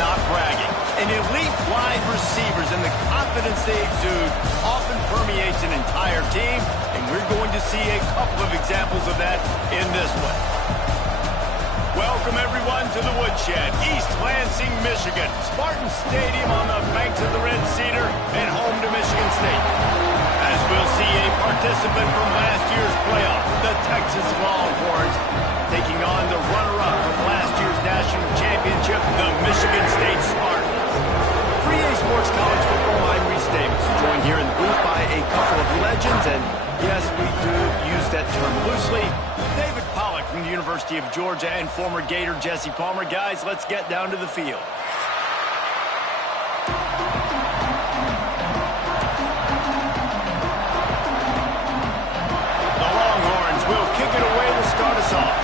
not bragging. An elite wide receivers and the confidence they exude often permeates an entire team, and we're going to see a couple of examples of that in this one. Welcome, everyone, to the Woodshed, East Lansing, Michigan. Spartan Stadium on the banks of the Red Cedar and home to Michigan State. As we'll see a participant from last year's playoff, the Texas Longhorns, taking on the runner-up from last year's national championship, the Michigan State Spartans. For EA Sports College Football, I'm Reese Davis, joined here in the booth by a couple of legends, and yes, we do use that term loosely. David Pollack from the University of Georgia and former Gator Jesse Palmer. Guys, let's get down to the field. The Longhorns will kick it away to start us off.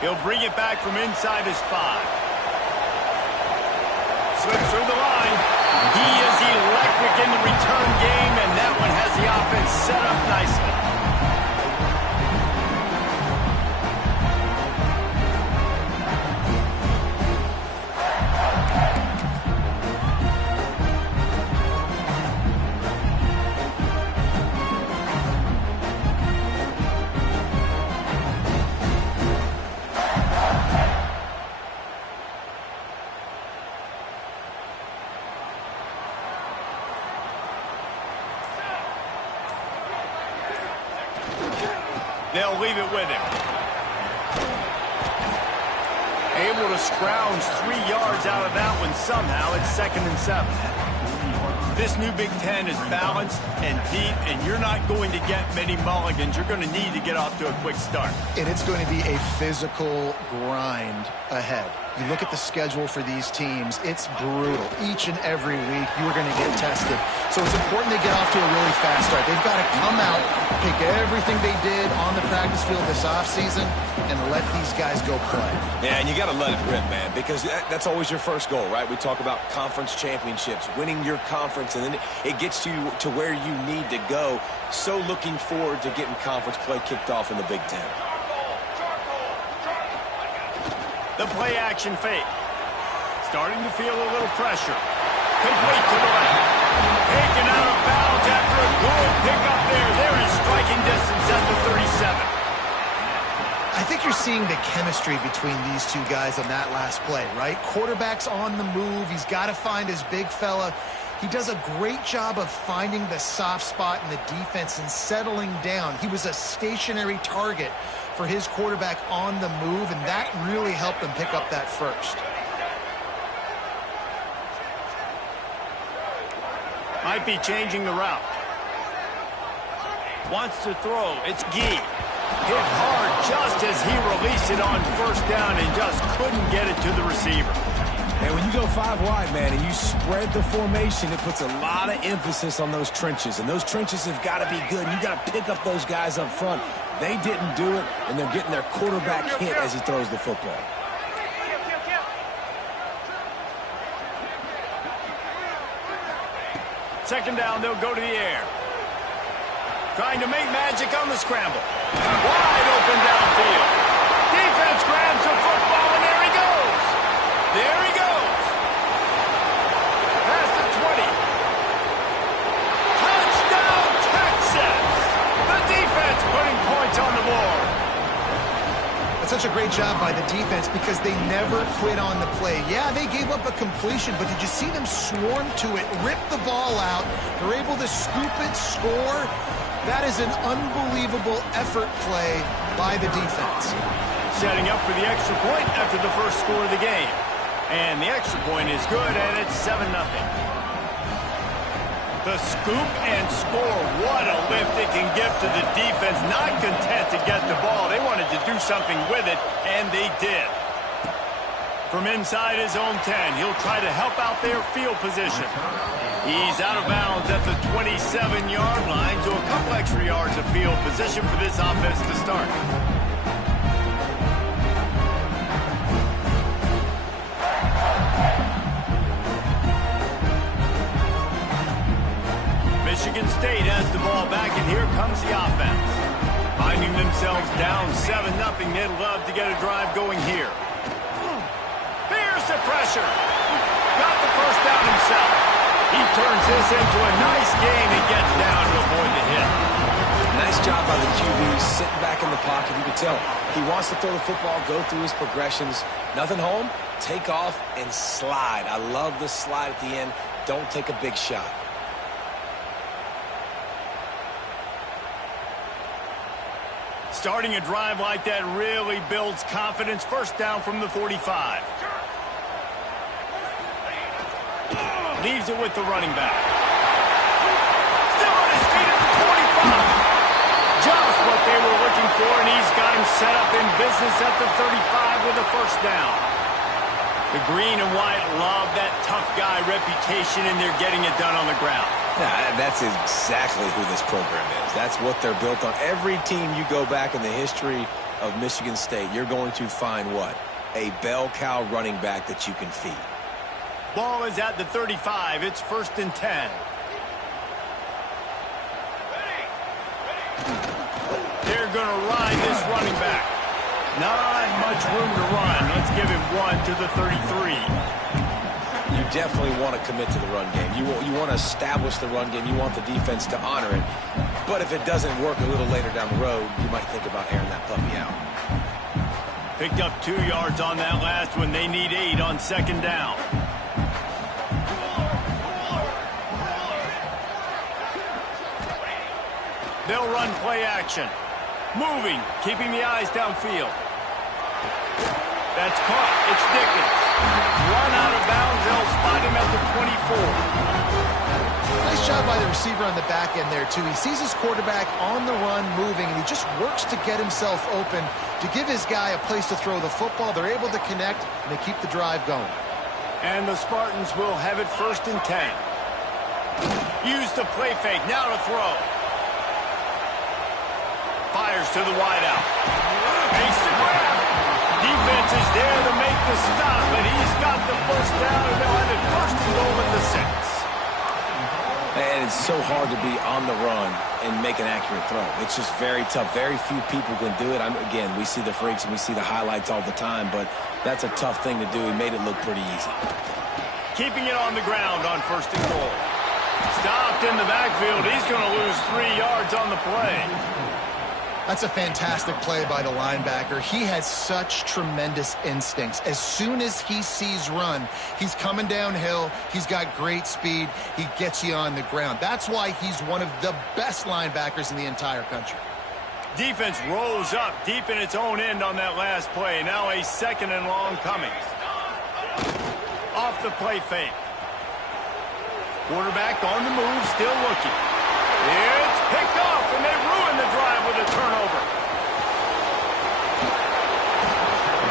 He'll bring it back from inside his 5. Slips through the line. He is electric in the return game, and that one has the offense set up nicely. They'll leave it with him. Able to scrounge 3 yards out of that one somehow. It's 2nd and 7. This new Big Ten is balanced and deep, and you're not going to get many mulligans. You're going to need to get off to a quick start. And it's going to be a physical grind ahead. You look at the schedule for these teams, it's brutal. Each and every week, you are going to get tested. So it's important they get off to a really fast start. They've got to come out, pick everything they did on the practice field this offseason, and let these guys go play. Yeah, and you got to let it rip, man, because that's always your first goal, right? We talk about conference championships, winning your conference, and then it gets you to where you need to go. So looking forward to getting conference play kicked off in the Big Ten. The play action fake. Starting to feel a little pressure. Complete to the left. Taken out of bounds after a good pickup there. They're in striking distance at the 37. I think you're seeing the chemistry between these two guys on that last play, right? Quarterback's on the move. He's got to find his big fella. He does a great job of finding the soft spot in the defense and settling down. He was a stationary target for his quarterback on the move, and that really helped him pick up that first. Might be changing the route. Wants to throw. It's Gee. Hit hard just as he released it on first down and just couldn't get it to the receiver. And when you go 5 wide, man, and you spread the formation, it puts a lot of emphasis on those trenches. And those trenches have got to be good. You got to pick up those guys up front. They didn't do it, and they're getting their quarterback hit as he throws the football. Second down, they'll go to the air. Trying to make magic on the scramble. Wide open downfield. Defense grabs the football, and there he goes. There he goes. Past the 20. Touchdown, Texas. The defense putting points on the board. That's such a great job by the defense because they never quit on the play. Yeah, they gave up a completion, but did you see them swarm to it, rip the ball out? They're able to scoop it, score. That is an unbelievable effort play by the defense. Setting up for the extra point after the first score of the game. And the extra point is good, and it's 7-0. The scoop and score, what a lift it can give to the defense. Not content to get the ball. They wanted to do something with it, and they did. From inside his own 10, he'll try to help out their field position. He's out of bounds at the 27-yard line, so a couple extra yards of field position for this offense to start. Michigan State has has the ball back, and here comes the offense. Finding themselves down 7-0, they'd love to get a drive going here. Here's the pressure. Got the first down himself. He turns this into a nice gain and gets down to avoid the hit. Nice job by the QB sitting back in the pocket. You can tell he wants to throw the football, go through his progressions. Nothing home, take off and slide. I love the slide at the end. Don't take a big shot. Starting a drive like that really builds confidence. First down from the 45. Leaves it with the running back. Still on his feet at the 25. Just what they were looking for, and he's got him set up in business at the 35 with a first down. The green and white love that tough guy reputation, and they're getting it done on the ground. Yeah, that's exactly who this program is. That's what they're built on. Every team you go back in the history of Michigan State, you're going to find what? A bell cow running back that you can feed. Ball is at the 35. It's 1st and 10. They're going to ride this running back. Not much room to run. Let's give him one to the 33. You definitely want to commit to the run game. You want to establish the run game. You want the defense to honor it. But if it doesn't work a little later down the road, you might think about airing that puppy out. Picked up 2 yards on that last one. They need 8 on 2nd down. They'll run play action. Moving, keeping the eyes downfield. That's caught. It's Dickens. Run out of bounds. They'll spot him at the 24. Nice job by the receiver on the back end there, too. He sees his quarterback on the run moving, and he just works to get himself open to give his guy a place to throw the football. They're able to connect, and they keep the drive going. And the Spartans will have it 1st and 10. Use the play fake. Now to throw. Fires to the wideout. Makes the grab. Defense is there to make the stop, but he's got the first down, and they'll have it 1st and goal at the 6. And it's so hard to be on the run and make an accurate throw. It's just very tough. Very few people can do it. Again, we see the freaks and we see the highlights all the time, but that's a tough thing to do. He made it look pretty easy. Keeping it on the ground on 1st and goal. Stopped in the backfield. He's going to lose 3 yards on the play. That's a fantastic play by the linebacker. He has such tremendous instincts. As soon as he sees run, he's coming downhill. He's got great speed. He gets you on the ground. That's why he's one of the best linebackers in the entire country. Defense rolls up deep in its own end on that last play. Now a 2nd and long coming. Off the play fake. Quarterback on the move, still looking. It's picked off, and they ruin the drive with a turnover.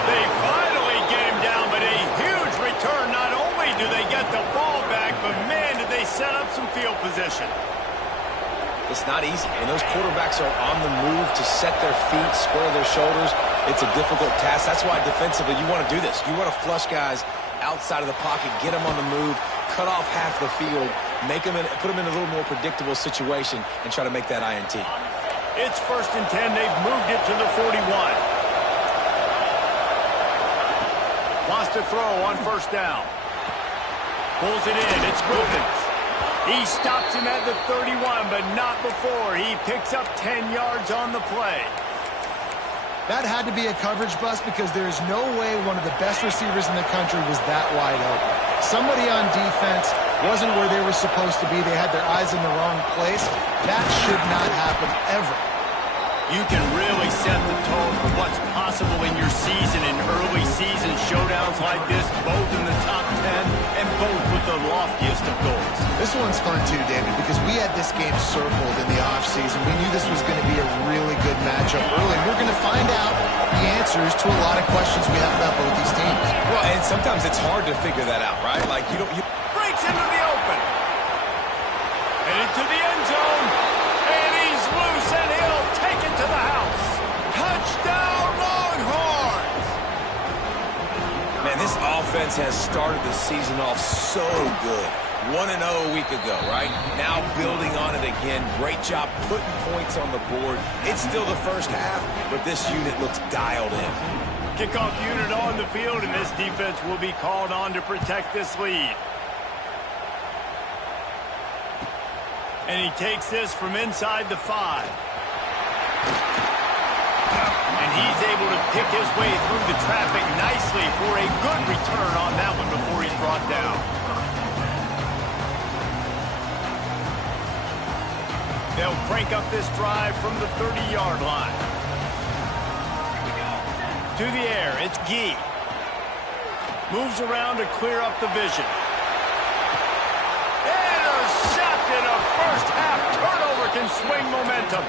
They finally get him down, but a huge return. Not only do they get the ball back, but, man, did they set up some field position. It's not easy. When those quarterbacks are on the move to set their feet, square their shoulders, it's a difficult task. That's why defensively you want to do this. You want to flush guys outside of the pocket, get them on the move, cut off half the field, put them in a little more predictable situation, and try to make that INT. It's 1st and 10. They've moved it to the 41. Wants to throw on 1st down. Pulls it in. It's Wilkins. He stops him at the 31, but not before. He picks up 10 yards on the play. That had to be a coverage bust because there is no way one of the best receivers in the country was that wide open. Somebody on defense wasn't where they were supposed to be. They had their eyes in the wrong place. That should not happen ever. You can really set the tone for what's possible in your season in early season showdowns like this, both in the top 10 and both with the loftiest of goals. This one's fun too, David, because we had this game circled in the offseason. We knew this was going to be a really good matchup early. We're going to find out the answers to a lot of questions we have about both these teams. Well, and sometimes it's hard to figure that out, right? Like, you don't... Breaks into the open. And into the end zone. And he's loose, and he'll take it to the house. Touchdown, Longhorns! Man, this offense has started the season off so good. 1-0 a week ago, right? Now building on it again. Great job putting points on the board. It's still the first half, but this unit looks dialed in. Kickoff unit on the field, and this defense will be called on to protect this lead. And he takes this from inside the 5. And he's able to pick his way through the traffic nicely for a good return on that one before he's brought down. They'll crank up this drive from the 30-yard line. To the air, it's Gee. Moves around to clear up the vision. Intercepted, a first-half turnover can swing momentum.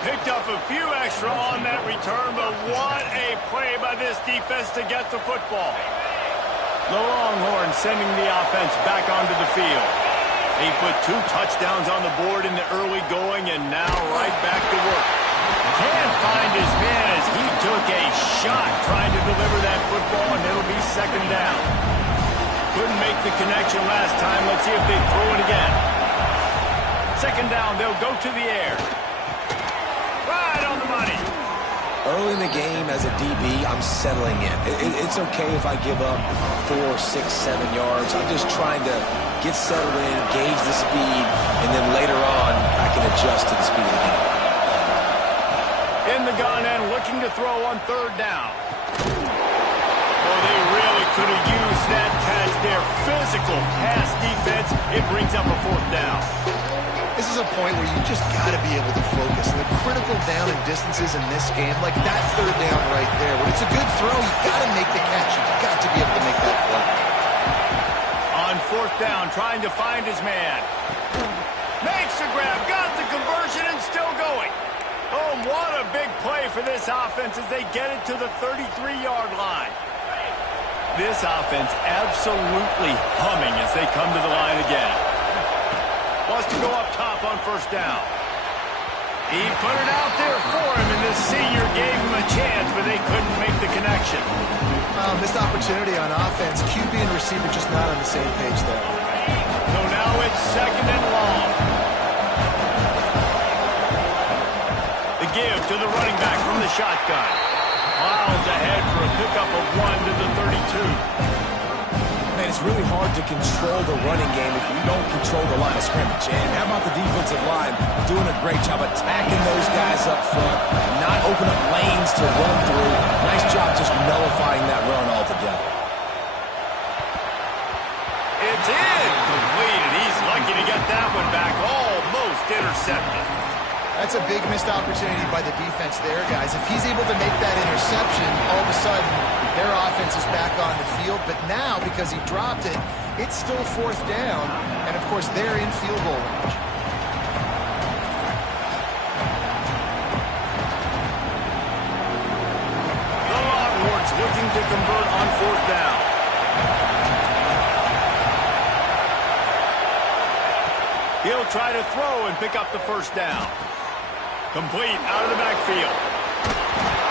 Picked up a few extra on that return, but what a play by this defense to get the football. The Longhorns sending the offense back onto the field. He put 2 touchdowns on the board in the early going, and now right back to work. Can't find his man as he took a shot trying to deliver that football, and it'll be second down. Couldn't make the connection last time. Let's see if they throw it again. Second down, they'll go to the air. Right on the money. Early in the game, as a DB, I'm settling in. It's okay if I give up 4, 6, 7 yards. I'm just trying to get settled in, gauge the speed, and then later on, I can adjust to the speed of the game. In the gun and looking to throw on third down. Oh, they really could have used that catch there. Physical pass defense. It brings up a fourth down. This is a point where you just got to be able to focus. The critical down and distances in this game, like that third down right there, when it's a good throw, you got to make the catch. You got to be able to make that play. On fourth down, trying to find his man. Makes the grab, got the conversion, and still going. Oh, what a big play for this offense as they get it to the 33-yard line. This offense absolutely humming as they come to the line again. Wants to go up top on first down. He put it out there for him, and this senior gave him a chance, but they couldn't make the connection. Missed opportunity on offense. QB and receiver just not on the same page there. So now it's second and long. The give to the running back from the shotgun. Miles ahead for a pickup of 1 to the 32. Man, it's really hard to control the running game if you don't control the line of scrimmage. And how about the defensive line doing a great job attacking those guys up front, not open up lanes to run through. Nice job just nullifying that run altogether. It's incomplete, and he's lucky to get that one back. Almost intercepted. That's a big missed opportunity by the defense there, guys. If he's able to make that interception, all of a sudden their offense is back on the field. But now, because he dropped it, it's still fourth down. And, of course, they're in field goal range. The Longhorns looking to convert on fourth down. He'll try to throw and pick up the first down. Complete out of the backfield.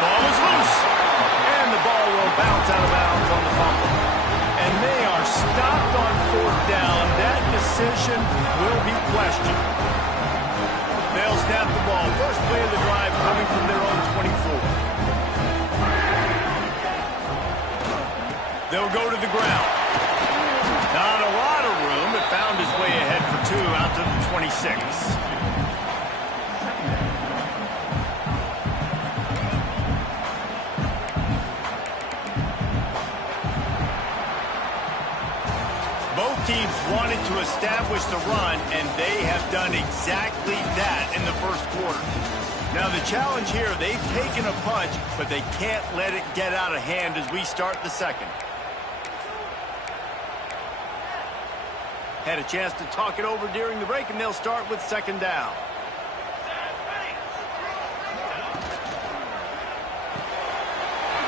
Ball is loose. And the ball will bounce out of bounds on the fumble. And they are stopped on fourth down. That decision will be questioned. They'll snap the ball. First play of the drive coming from their own 24. They'll go to the ground. Not a lot of room, but found his way ahead for 2 out to the 26. Both teams wanted to establish the run, and they have done exactly that in the first quarter. Now the challenge here, they've taken a punch, but they can't let it get out of hand as we start the second. Had a chance to talk it over during the break, and they'll start with second down.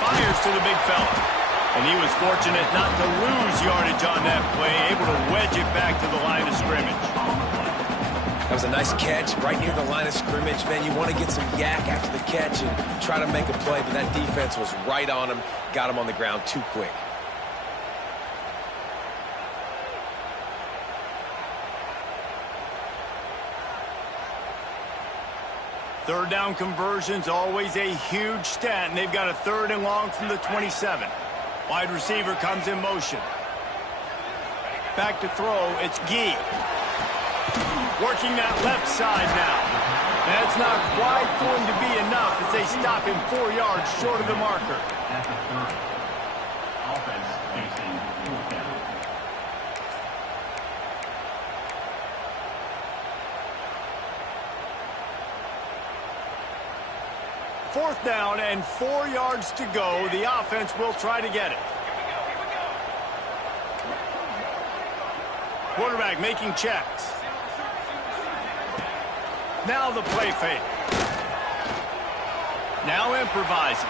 Fires to the big fella. And he was fortunate not to lose yardage on that play, able to wedge it back to the line of scrimmage. That was a nice catch right near the line of scrimmage. Man, you want to get some yak after the catch and try to make a play, but that defense was right on him, got him on the ground too quick. Third down conversion's always a huge stat, and they've got a 3rd and long from the 27. Wide receiver comes in motion. Back to throw, it's Gee. Working that left side now. That's not quite going to be enough as they stop him 4 yards short of the marker. Offense facing 4th down. Fourth down and 4 yards to go. The offense will try to get it. Quarterback making checks. Now the play fake. Now improvising.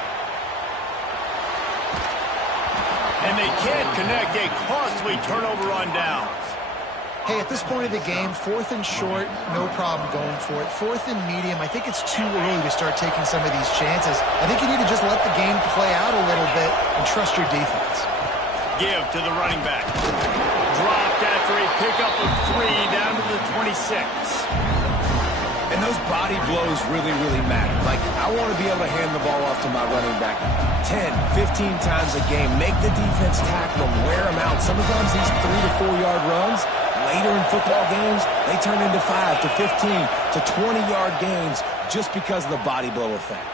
And they can't connect. A costly turnover on downs. Hey, at this point of the game, 4th and short, no problem going for it. 4th and medium, I think it's too early to start taking some of these chances. I think you need to just let the game play out a little bit and trust your defense. Give to the running back. Dropped after a pickup of 3 down to the 26. And those body blows really, really matter. Like, I want to be able to hand the ball off to my running back 10, 15 times a game. Make the defense tackle them, wear them out. Sometimes these 3 to 4 yard runs, later in football games, they turn into 5 to 15 to 20-yard gains just because of the body blow effect.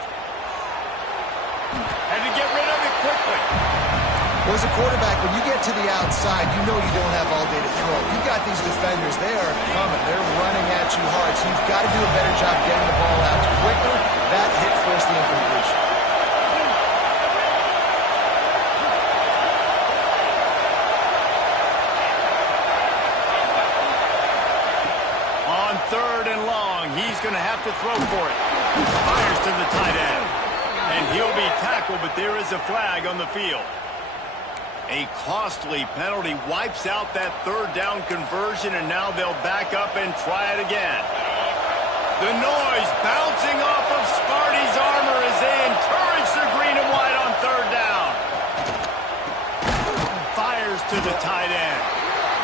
And to get rid of it quickly. Well, as a quarterback, when you get to the outside, you know you don't have all day to throw. You've got these defenders. They are coming. They're running at you hard. So you've got to do a better job getting the ball out quicker. That hit forced the incompletion. On 3rd and long, he's going to have to throw for it. Fires to the tight end. And he'll be tackled, but there is a flag on the field. A costly penalty wipes out that 3rd down conversion, and now they'll back up and try it again. The noise bouncing off of Sparty's armor as they encourage the green and white on 3rd down. Fires to the tight end.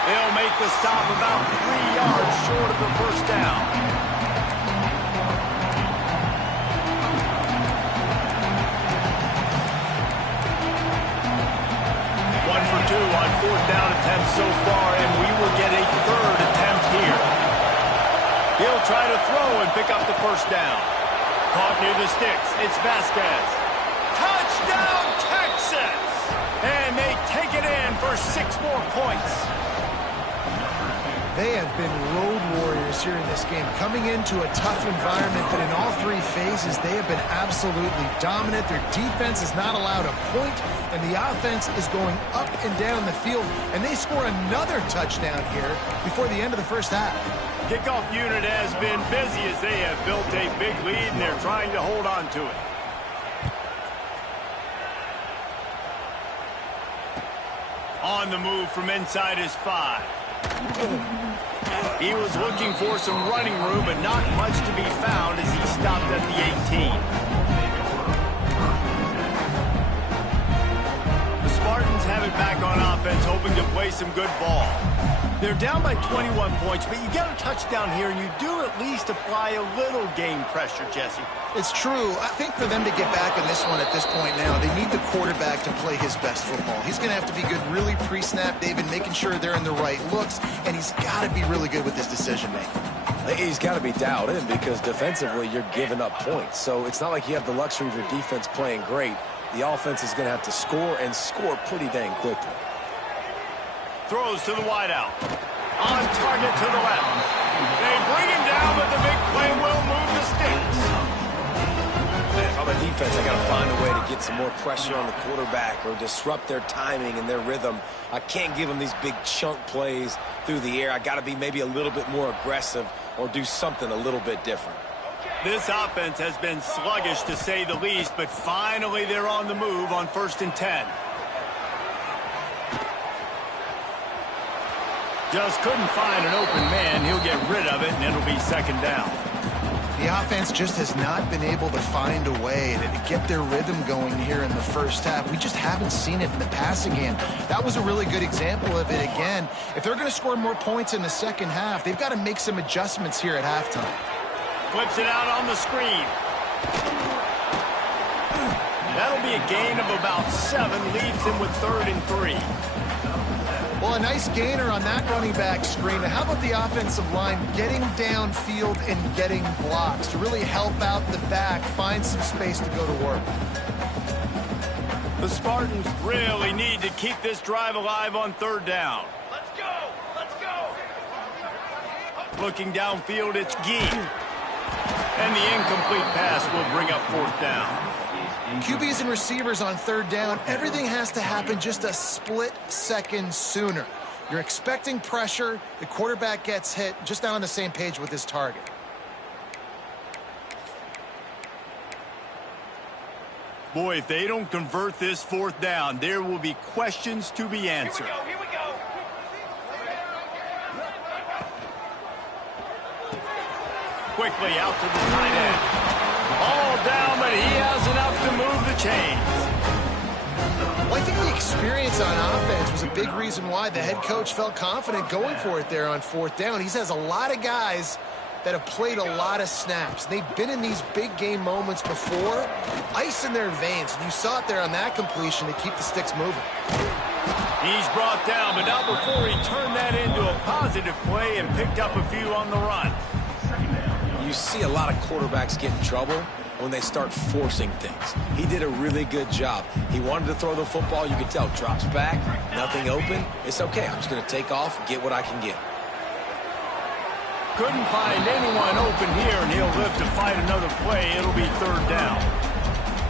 They'll make the stop about 3 yards short of the 1st down. On 4th down attempt so far, and we will get a 3rd attempt here. He'll try to throw and pick up the 1st down. Caught near the sticks. It's Vasquez. Touchdown, Texas! And they take it in for 6 more points. They have been road warriors here in this game, coming into a tough environment, but in all 3 phases, they have been absolutely dominant. Their defense is not allowed a point, and the offense is going up and down the field, and they score another touchdown here before the end of the 1st half. Kickoff unit has been busy as they have built a big lead, and they're trying to hold on to it. On the move from inside his 5. He was looking for some running room, but not much to be found as he stopped at the 18. The Spartans have it back on offense, hoping to play some good ball. They're down by 21 points, but you get a touchdown here, and you do at least apply a little game pressure, Jesse. It's true. I think for them to get back in this one at this point now, they need the quarterback to play his best football. He's going to have to be good really pre-snap, David, making sure they're in the right looks, and he's got to be really good with his decision-making. He's got to be dialed in because defensively you're giving up points. So it's not like you have the luxury of your defense playing great. The offense is going to have to score and score pretty dang quickly. Throws to the wideout. On target to the left. They bring him down, but the big play will move the sticks. If I'm a defense, I got to find a way to get some more pressure on the quarterback or disrupt their timing and their rhythm. I can't give them these big chunk plays through the air. I got to be maybe a little bit more aggressive or do something a little bit different. This offense has been sluggish to say the least, but finally they're on the move on 1st and 10. Just couldn't find an open man. He'll get rid of it, and it'll be 2nd down. The offense just has not been able to find a way to get their rhythm going here in the 1st half. We just haven't seen it in the passing game. That was a really good example of it again. If they're going to score more points in the 2nd half, they've got to make some adjustments here at halftime. Flips it out on the screen. That'll be a gain of about 7, leaves him with 3rd and 3. Well, a nice gainer on that running back screen. How about the offensive line getting downfield and getting blocks to really help out the back, find some space to go to work? The Spartans really need to keep this drive alive on 3rd down. Let's go! Let's go! Looking downfield, it's Gee. And the incomplete pass will bring up 4th down. QBs and receivers on 3rd down, everything has to happen just a split second sooner. You're expecting pressure, the quarterback gets hit, just not on the same page with his target. Boy, if they don't convert this 4th down, there will be questions to be answered. Here we go! Quickly out to the tight end. All down, but he has enough to move the chains. Well, I think the experience on offense was a big reason why the head coach felt confident going for it there on 4th down. He has a lot of guys that have played a lot of snaps. They've been in these big game moments before. Ice in their veins. And you saw it there on that completion to keep the sticks moving. He's brought down, but not before he turned that into a positive play and picked up a few on the run. You see a lot of quarterbacks get in trouble when they start forcing things. He did a really good job. He wanted to throw the football. You could tell. Drops back, nothing open. It's okay. I'm just going to take off, get what I can get. Couldn't find anyone open here, and he'll live to fight another play. It'll be 3rd down.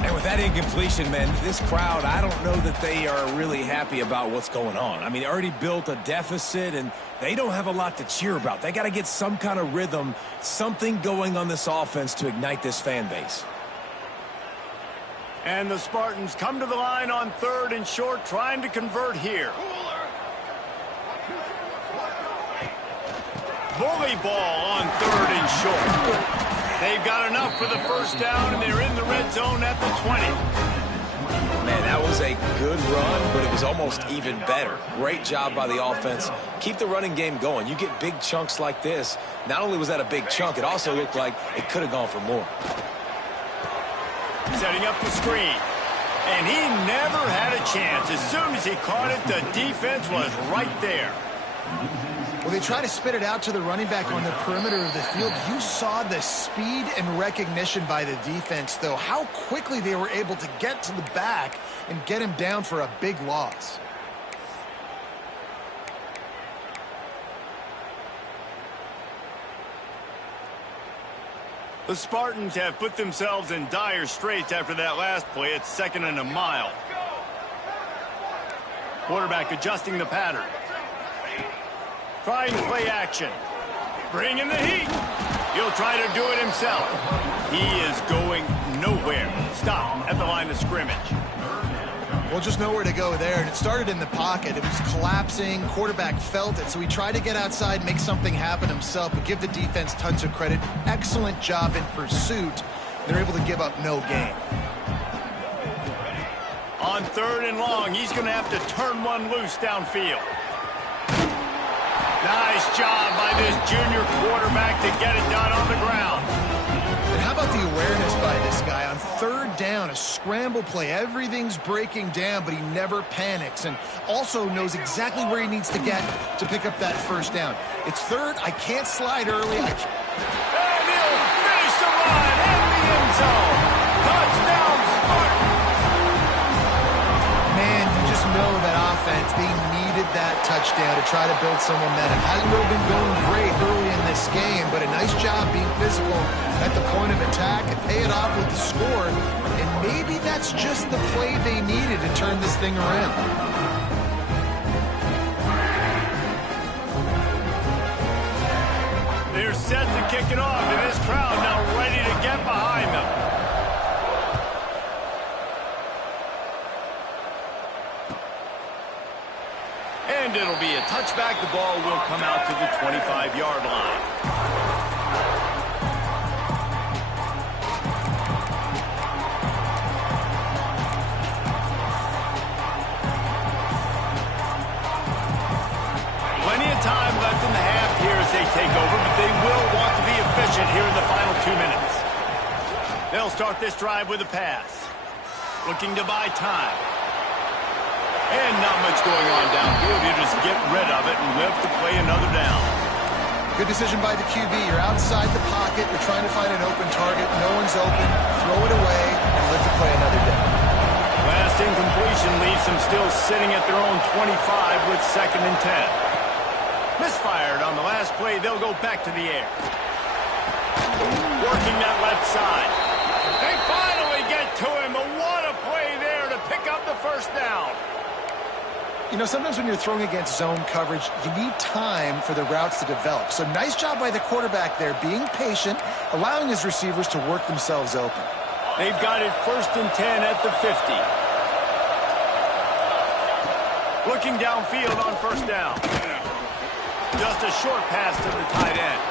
And with that incompletion, man, this crowd, I don't know that they are really happy about what's going on. I mean, they already built a deficit, and they don't have a lot to cheer about. They got to get some kind of rhythm, something going on this offense to ignite this fan base. And the Spartans come to the line on 3rd and short, trying to convert here. Bully ball on 3rd and short. They've got enough for the 1st down, and they're in the red zone at the 20. Man, that was a good run, but it was almost even better. Great job by the offense. Keep the running game going. You get big chunks like this. Not only was that a big chunk, it also looked like it could have gone for more. Setting up the screen. And he never had a chance. As soon as he caught it, the defense was right there. Well, they try to spit it out to the running back on the perimeter of the field. You saw the speed and recognition by the defense, though. How quickly they were able to get to the back and get him down for a big loss. The Spartans have put themselves in dire straits after that last play. It's 2nd and a mile. Quarterback adjusting the pattern. Trying play action. Bringing the heat. He'll try to do it himself. He is going nowhere. Stop at the line of scrimmage. Well, just nowhere to go there, and it started in the pocket. It was collapsing. Quarterback felt it, so he tried to get outside, make something happen himself, but give the defense tons of credit. Excellent job in pursuit. They're able to give up no gain. On 3rd and long, he's going to have to turn one loose downfield. Nice job by this junior quarterback to get it done on the ground. And how about the awareness by this guy on 3rd down, a scramble play. Everything's breaking down, but he never panics and also knows exactly where he needs to get to pick up that 1st down. It's 3rd. I can't slide early. And he'll finish the line in the end zone. Touchdown, Spartans. Man, you just know that offense, they needed that touchdown to try to build some momentum. Hasn't really been going great early in this game, but a nice job being physical at the point of attack and pay it off with the score. And maybe that's just the play they needed to turn this thing around. They're set to kick it off, and this crowd now ready to get behind them. And it'll be a touchback. The ball will come out to the 25-yard line. Plenty of time left in the half here as they take over, but they will want to be efficient here in the final 2 minutes. They'll start this drive with a pass. Looking to buy time. And not much going on downfield. You just get rid of it and live to play another down. Good decision by the QB. You're outside the pocket. You're trying to find an open target. No one's open. Throw it away and live to play another down. Last incompletion leaves them still sitting at their own 25 with 2nd and 10. Misfired on the last play. They'll go back to the air. Working that left side. They finally get to him. But what a play there to pick up the first down. You know, sometimes when you're throwing against zone coverage, you need time for the routes to develop. So nice job by the quarterback there, being patient, allowing his receivers to work themselves open. They've got it 1st and 10 at the 50. Looking downfield on 1st down. Just a short pass to the tight end.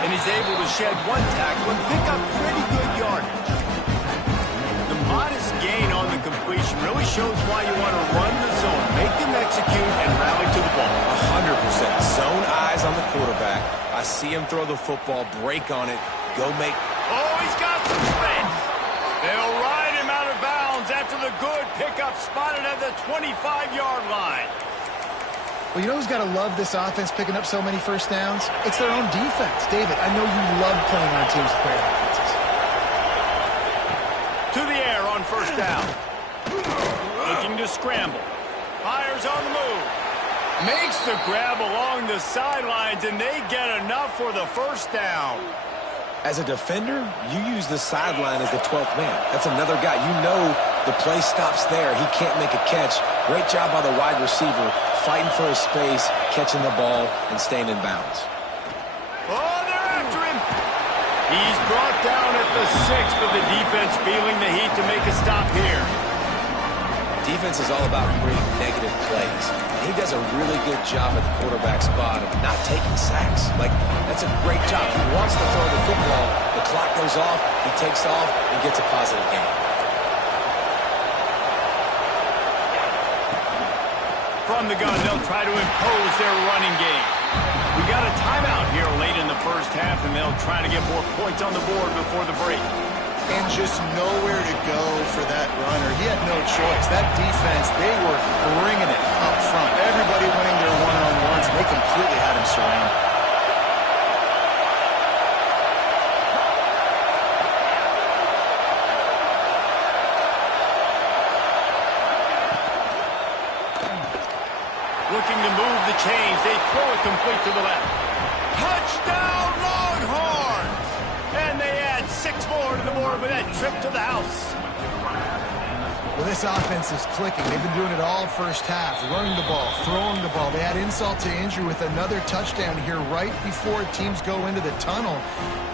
And he's able to shed 1 tackle and pick up pretty good yardage. The modest gain on the completion really shows why you want to run the zone, make them execute, and rally to the ball. 100%. Zone eyes on the quarterback. I see him throw the football, break on it, go make... Oh, he's got some space. They'll ride him out of bounds after the good pickup spotted at the 25-yard line. Well, you know who's got to love this offense picking up so many first downs? It's their own defense. David, I know you love playing on teams with great offenses. To the air on 1st down. Looking to scramble. Fires on the move. Makes the grab along the sidelines, and they get enough for the 1st down. As a defender, you use the sideline as the 12th man. That's another guy. You know the play stops there. He can't make a catch. Great job by the wide receiver, fighting for his space, catching the ball, and staying in bounds. Oh, they're after him. He's brought down at the 6th, but the defense feeling the heat to make a stop here. Defense is all about creating negative plays. And he does a really good job at the quarterback spot of not taking sacks. Like, that's a great job. He wants to throw the football. The clock goes off. He takes off and gets a positive gain. From the gun, they'll try to impose their running game. We got a timeout here late in the 1st half, and they'll try to get more points on the board before the break. And just nowhere to go for that runner. He had no choice. That defense, they were bringing it up front. Everybody winning their one-on-ones, and they completely had him surrounded. Looking to move the chains. They throw it complete to the left. Touchdown, Longhorns! And they add 6 more to the board with that trip to the house. Well, this offense is clicking. They've been doing it all 1st half, running the ball, throwing the ball. They add insult to injury with another touchdown here right before teams go into the tunnel.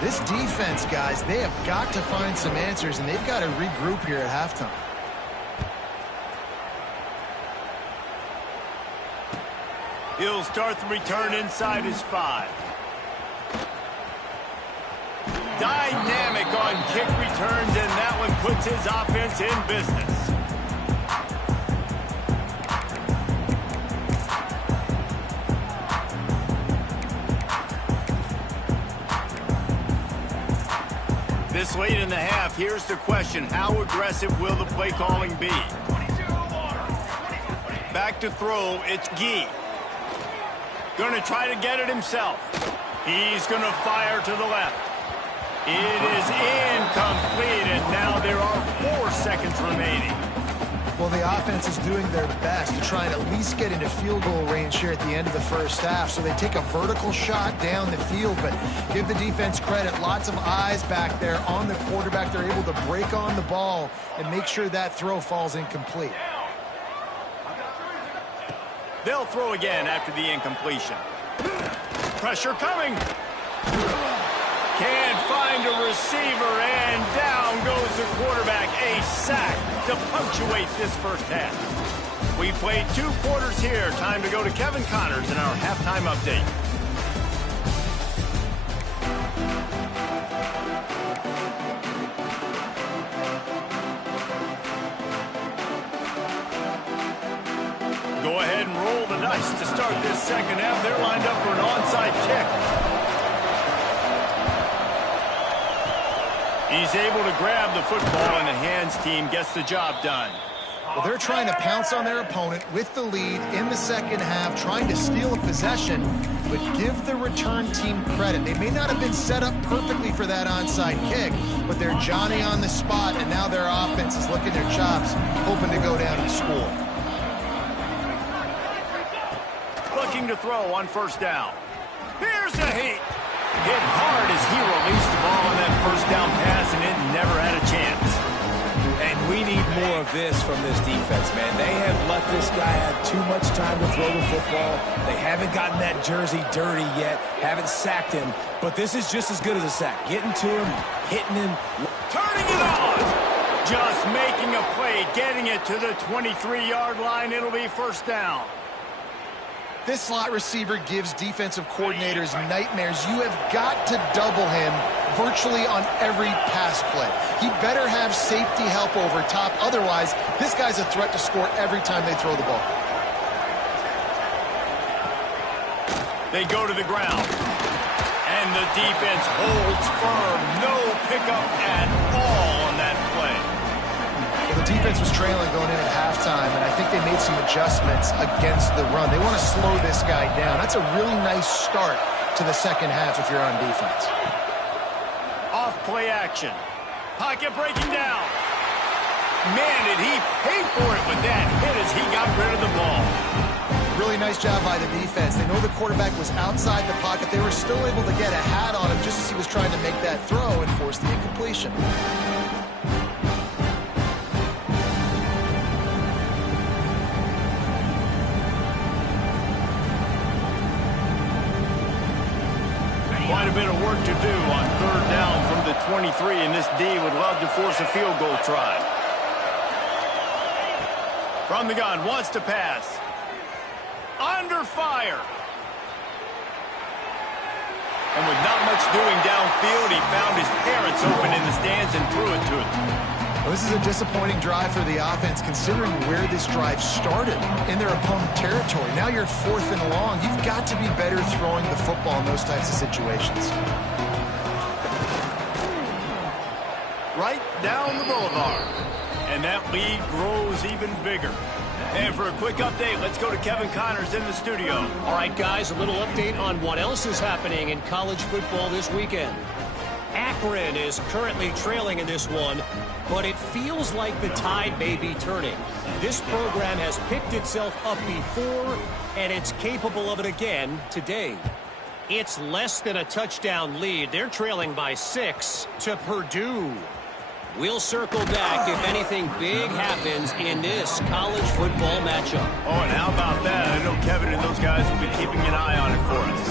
This defense, guys, they have got to find some answers, and they've got to regroup here at halftime. He'll start the return inside his 5. Dynamic on kick returns, and that one puts his offense in business. This late in the half, here's the question. How aggressive will the play calling be? Back to throw, it's Gee. Going to try to get it himself. He's going to fire to the left. It is incomplete, and now there are 4 seconds remaining. Well, the offense is doing their best to try and at least get into field goal range here at the end of the 1st half. So they take a vertical shot down the field, but give the defense credit. Lots of eyes back there on the quarterback. They're able to break on the ball and make sure that throw falls incomplete. They'll throw again after the incompletion. Pressure coming. Can't find a receiver, and down goes the quarterback. A sack to punctuate this 1st half. We played 2 quarters here. Time to go to Kevin Connors in our halftime update. Go ahead and roll the dice to start this 2nd half. They're lined up for an onside kick. He's able to grab the football, and the hands team gets the job done. Well, they're trying to pounce on their opponent with the lead in the second half, trying to steal a possession, but give the return team credit. They may not have been set up perfectly for that onside kick, but they're Johnny on the spot, and now their offense is licking their chops, hoping to go down and score. Looking to throw on first down. Here's a heat. Hit hard as he released the ball on that first down pass, and it never had a chance. And we need more of this from this defense, man. They have let this guy have too much time to throw the football. They haven't gotten that jersey dirty yet, haven't sacked him. But this is just as good as a sack. Getting to him, hitting him. Turning it on. Just making a play, getting it to the 23-yard line. It'll be first down. This slot receiver gives defensive coordinators nightmares. You have got to double him virtually on every pass play. He better have safety help over top. Otherwise, this guy's a threat to score every time they throw the ball. They go to the ground. And the defense holds firm. No pickup at all on that play. Well, the defense was trailing going in at halftime, and I think they made some adjustments against the run. They want to slow this guy down. That's a really nice start to the second half if you're on defense. Off play action. Pocket breaking down. Man, did he pay for it with that hit as he got rid of the ball. Really nice job by the defense. They know the quarterback was outside the pocket. They were still able to get a hat on him just as he was trying to make that throw and force the incompletion. Quite a bit of work to do on third down from the 23, and this D would love to force a field goal try. From the gun, wants to pass. Under fire. And with not much doing downfield, he found his parents open in the stands and threw it to them. Well, this is a disappointing drive for the offense, considering where this drive started in their opponent territory. Now you're 4th and long. You've got to be better throwing the football in those types of situations. Right down the boulevard. And that lead grows even bigger. And for a quick update, let's go to Kevin Connors in the studio. All right, guys, a little update on what else is happening in college football this weekend. Akron is currently trailing in this one, but it feels like the tide may be turning. This program has picked itself up before, and it's capable of it again today. It's less than a touchdown lead. They're trailing by 6 to Purdue. We'll circle back if anything big happens in this college football matchup. Oh, and how about that? I know Kevin and those guys will be keeping an eye on it for us.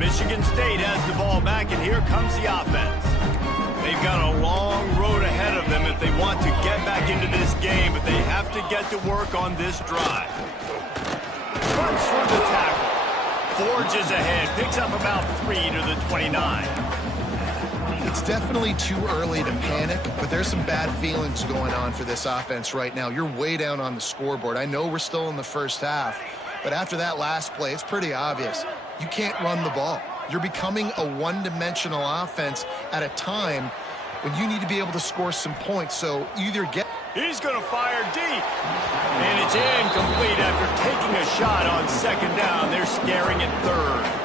Michigan State has the ball back, and here comes the offense. They've got a long road ahead of them if they want to get back into this game, but they have to get to work on this drive. Runs for the tackle. Forges ahead, picks up about 3 to the 29. It's definitely too early to panic, but there's some bad feelings going on for this offense right now. You're way down on the scoreboard. I know we're still in the first half, but after that last play, it's pretty obvious. You can't run the ball. You're becoming a one-dimensional offense at a time when you need to be able to score some points. So either get... He's going to fire deep. And it's incomplete after taking a shot on second down. They're scaring it third.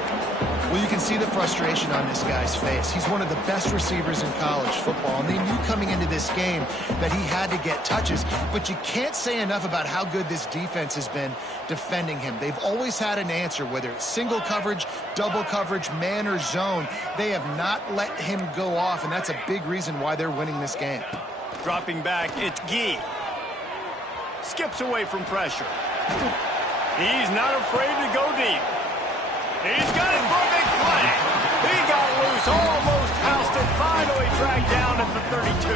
Well, you can see the frustration on this guy's face. He's one of the best receivers in college football, and they knew coming into this game that he had to get touches, but you can't say enough about how good this defense has been defending him. They've always had an answer, whether it's single coverage, double coverage, man or zone. They have not let him go off, and that's a big reason why they're winning this game. Dropping back, it's Gee. Skips away from pressure. He's not afraid to go deep. He's got it for a big play. He got loose, almost housed it, finally dragged down at the 32.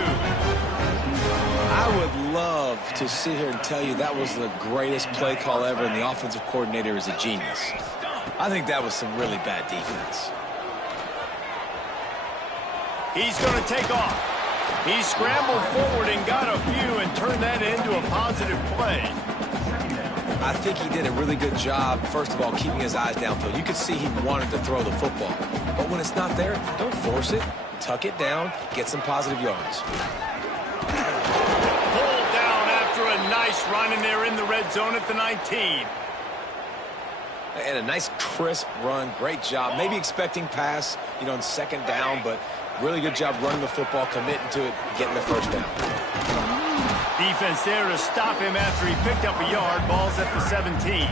I would love to sit here and tell you that was the greatest play call ever, and the offensive coordinator is a genius. I think that was some really bad defense. He's going to take off. He scrambled forward and got a few and turned that into a positive play. I think he did a really good job, first of all, keeping his eyes downfield. You could see he wanted to throw the football. But when it's not there, don't force it. Tuck it down, get some positive yards. Pulled down after a nice run, and they're in the red zone at the 19. And a nice crisp run, great job. Maybe expecting pass, you know, in second down, but really good job running the football, committing to it, getting the first down. Defense there to stop him after he picked up a yard. Ball's at the 17.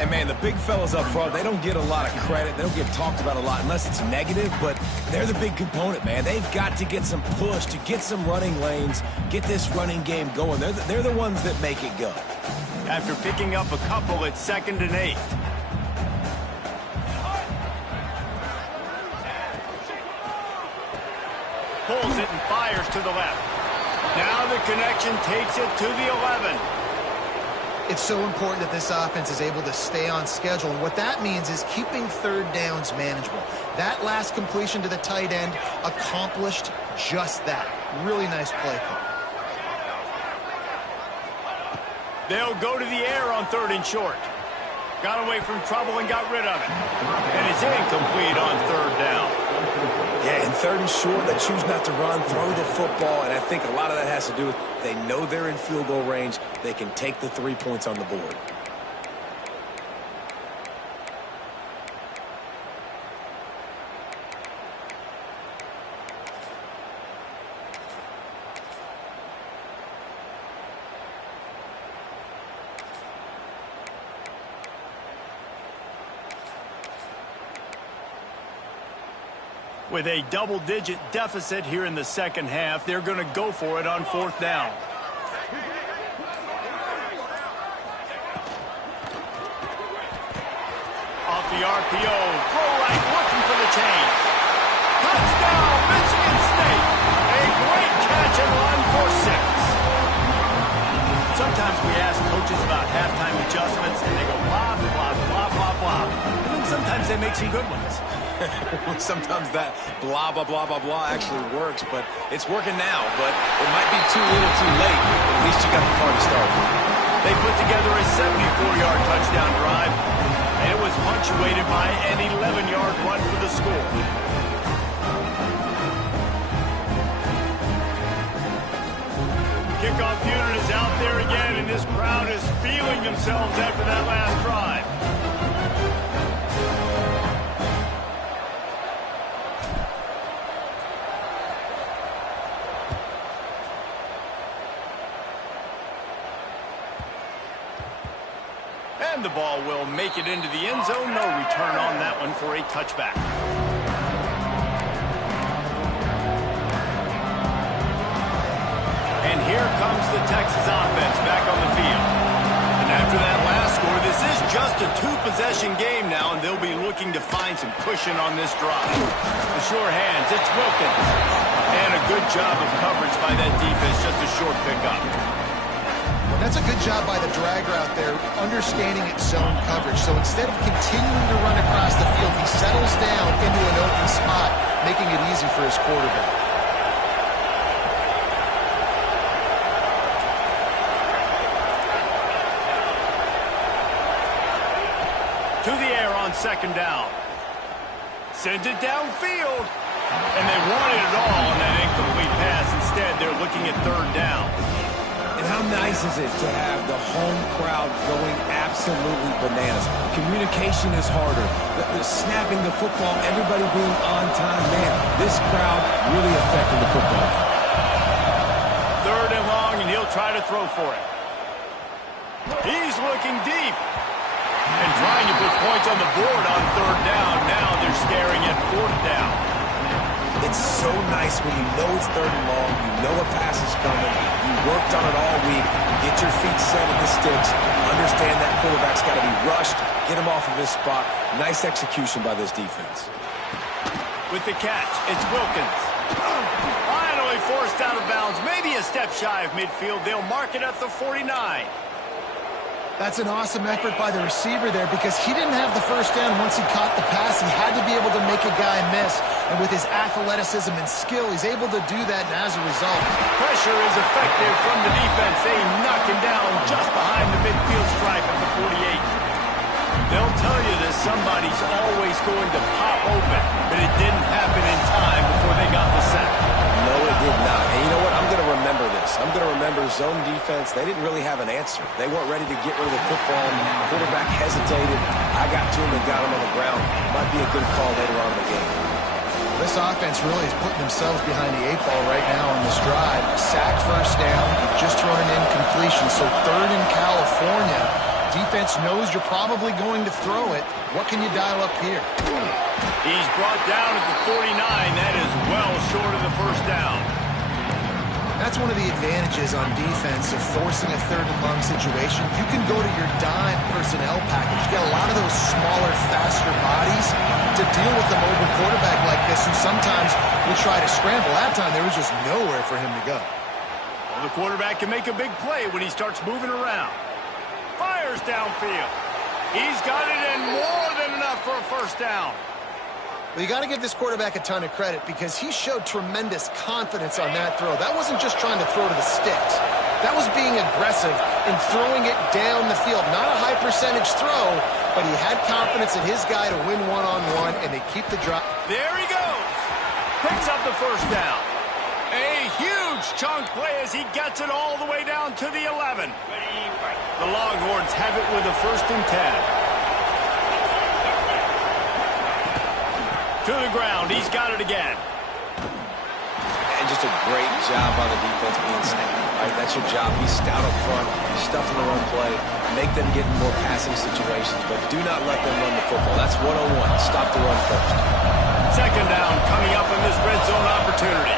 And, man, the big fellas up front, they don't get a lot of credit. They don't get talked about a lot unless it's negative, but they're the big component, man. They've got to get some push, to get some running lanes, get this running game going. They're the ones that make it go. After picking up a couple, it's 2nd and 8. Pulls it and fires to the left. Now the connection takes it to the 11. It's so important that this offense is able to stay on schedule, and what that means is keeping third downs manageable. That last completion to the tight end accomplished just that. Really nice play call. They'll go to the air on 3rd and short. Got away from trouble and got rid of it. And it's incomplete on 3rd down. Yeah, in 3rd and short, they choose not to run, throw the football, and I think a lot of that has to do with they know they're in field goal range. They can take the 3 points on the board. With a double-digit deficit here in the second half, they're going to go for it on 4th down. Off the RPO, throw right, looking for the change. Touchdown, Michigan State! A great catch and run for 6. Sometimes we ask coaches about halftime adjustments, and they go blah, blah, blah, blah, blah. And then sometimes they make some good ones. Sometimes that blah, blah, blah, blah, blah actually works, but it's working now. But it might be too little too late. At least you got the party started. They put together a 74-yard touchdown drive, and it was punctuated by an 11-yard run for the score. Kickoff unit is out there again, and this crowd is feeling themselves after that last drive. And the ball will make it into the end zone. No return on that one for a touchback. And here comes the Texas offense back on the field. And after that last score, this is just a 2-possession game now, and they'll be looking to find some cushion on this drive. The sure hands, it's Wilkins. And a good job of coverage by that defense, just a short pickup. That's a good job by the drag route there, understanding its zone coverage. So instead of continuing to run across the field, he settles down into an open spot, making it easy for his quarterback. To the air on 2nd down. Sends it downfield. And they wanted it all on that incomplete pass. Instead, they're looking at 3rd down. And how nice is it to have the home crowd going absolutely bananas? Communication is harder. The snapping the football, everybody being on time. Man, this crowd really affecting the football. 3rd and long, and he'll try to throw for it. He's looking deep. And trying to put points on the board on 3rd down. Now they're staring at 4th down. It's so nice when you know it's 3rd and long, you know a pass is coming, you worked on it all week, get your feet set in the sticks, understand that quarterback's got to be rushed, get him off of his spot. Nice execution by this defense. With the catch, it's Wilkins. Finally forced out of bounds, maybe a step shy of midfield. They'll mark it at the 49. That's an awesome effort by the receiver there because he didn't have the first down once he caught the pass. He had to be able to make a guy miss. And with his athleticism and skill, he's able to do that, and as a result, pressure is effective from the defense. They knock him down just behind the midfield stripe at the 48. They'll tell you that somebody's always going to pop open, but it didn't happen in time before they got the sack. No, it did not. And you know what? I'm going to remember this. I'm going to remember zone defense. They didn't really have an answer. They weren't ready to get rid of the football. Quarterback hesitated. I got to him and got him on the ground. Might be a good call later on in the game. This offense really is putting themselves behind the 8 ball right now on this drive. Sack first down. You've just thrown an incompletion. So 3rd in California. Defense knows you're probably going to throw it. What can you dial up here? He's brought down at the 49. That is well short of the first down. That's one of the advantages on defense of forcing a 3rd and long situation. You can go to your dime personnel package. You get a lot of those smaller, faster bodies to deal with the mobile quarterback like this who sometimes will try to scramble. That time there was just nowhere for him to go. Well, the quarterback can make a big play when he starts moving around. Fires downfield. He's got it and more than enough for a first down. Well, you got to give this quarterback a ton of credit because he showed tremendous confidence on that throw. That wasn't just trying to throw to the sticks. That was being aggressive and throwing it down the field. Not a high percentage throw, but he had confidence in his guy to win one-on-one, and they keep the drop. There he goes. Picks up the first down. A huge chunk play as he gets it all the way down to the 11. The Longhorns have it with a 1st and 10. To the ground. He's got it again. And just a great job by the defense being stout. Right? That's your job. Be stout up front. Stuffing the run play. Make them get in more passing situations, but do not let them run the football. That's 101. Stop the run first. 2nd down coming up in this red zone opportunity.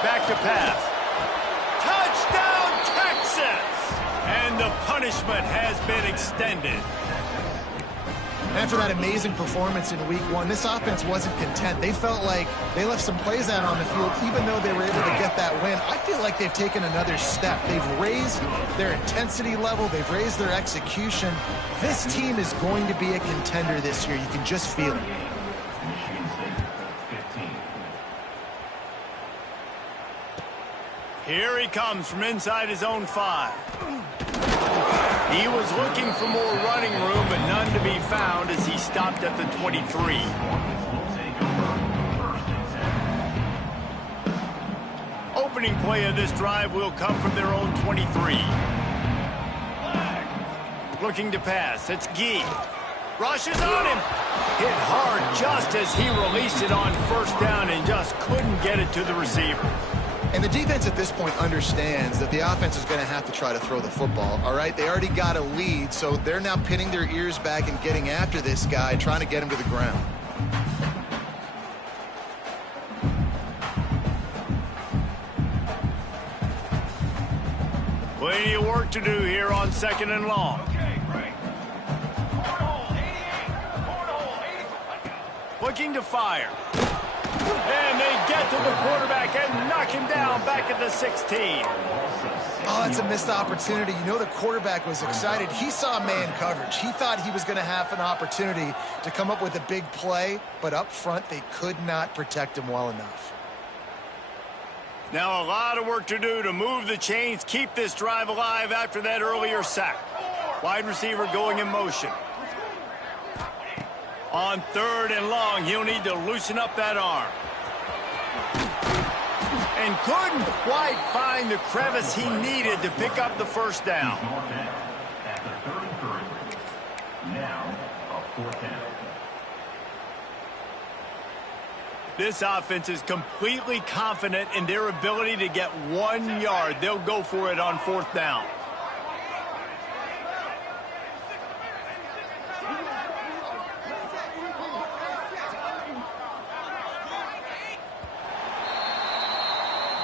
Back to pass. Touchdown, Texas! And the punishment has been extended. After that amazing performance in week 1, this offense wasn't content. They felt like they left some plays out on the field, even though they were able to get that win. I feel like they've taken another step. They've raised their intensity level. They've raised their execution. This team is going to be a contender this year. You can just feel it. Here he comes from inside his own 5. He was looking for more running room, but none to be found as he stopped at the 23. Opening play of this drive will come from their own 23. Looking to pass. It's Gee. Rushes on him. Hit hard just as he released it on 1st down and just couldn't get it to the receiver. And the defense at this point understands that the offense is going to have to try to throw the football, all right? They already got a lead, so they're now pinning their ears back and getting after this guy, trying to get him to the ground. Plenty of work to do here on 2nd and long. Looking to fire. And they get to the quarterback and knock him down back at the 16. Oh, that's a missed opportunity. You know the quarterback was excited. He saw man coverage. He thought he was going to have an opportunity to come up with a big play, but up front they could not protect him well enough. Now a lot of work to do to move the chains, keep this drive alive after that earlier sack. Wide receiver going in motion. On 3rd and long, he'll need to loosen up that arm. And couldn't quite find the crevice he needed to pick up the first down. At the 33. Now, a 4th down. This offense is completely confident in their ability to get 1 yard. They'll go for it on 4th down.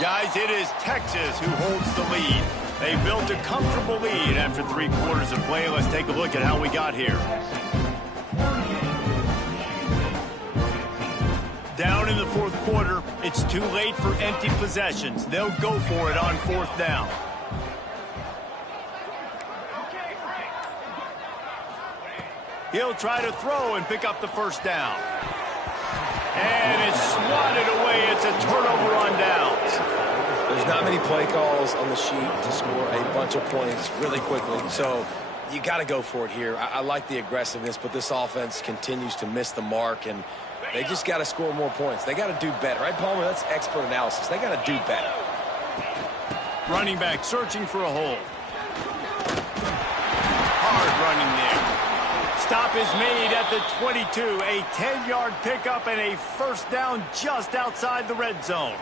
Guys, it is Texas who holds the lead. They built a comfortable lead after 3 quarters of play. Let's take a look at how we got here. Down in the fourth quarter, it's too late for empty possessions. They'll go for it on fourth down. He'll try to throw and pick up the first down. And it's swatted away. It's a turnover on downs. There's not many play calls on the sheet to score a bunch of points really quickly, so you got to go for it here. I like the aggressiveness, but this offense continues to miss the mark, and they just got to score more points. They got to do better, right, Palmer? That's expert analysis. They got to do better. Running back searching for a hole. Hard running there. Stop is made at the 22. A 10-yard pickup and a first down just outside the red zone.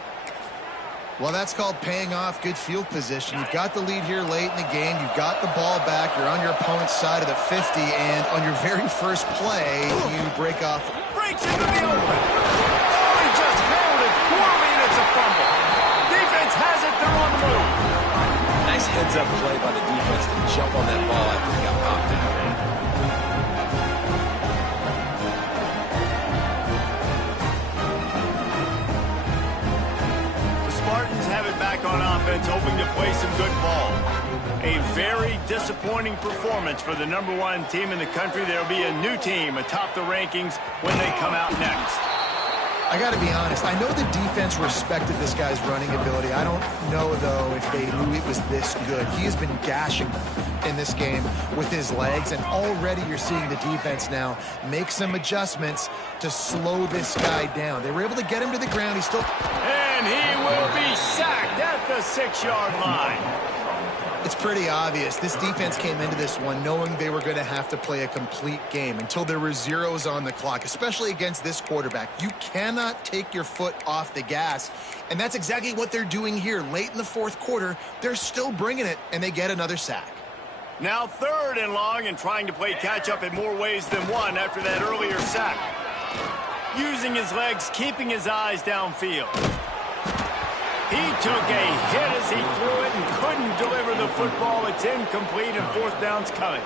Well, that's called paying off good field position. You've got the lead here late in the game. You've got the ball back. You're on your opponent's side of the 50, and on your very first play, you break off. Breaks into the open. Oh, he just handled it poorly, and it's a fumble. Defense has it. They're on the move. Nice heads-up play by the defense to jump on that ball after he got popped out. Have it back on offense, hoping to play some good ball. A very disappointing performance for the #1 team in the country. There'll be a new team atop the rankings when they come out next. I got to be honest. I know the defense respected this guy's running ability. I don't know, though, if they knew it was this good. He has been gashing in this game with his legs, and already you're seeing the defense now make some adjustments to slow this guy down. They were able to get him to the ground. He's still... And he will be sacked at the 6-yard line. It's pretty obvious. This defense came into this one knowing they were going to have to play a complete game until there were zeros on the clock, especially against this quarterback. You cannot take your foot off the gas, and that's exactly what they're doing here. Late in the fourth quarter, they're still bringing it, and they get another sack. Now 3rd and long and trying to play catch-up in more ways than one after that earlier sack. Using his legs, keeping his eyes downfield. He took a hit as he threw it and couldn't deliver the football. It's incomplete and fourth down's coming.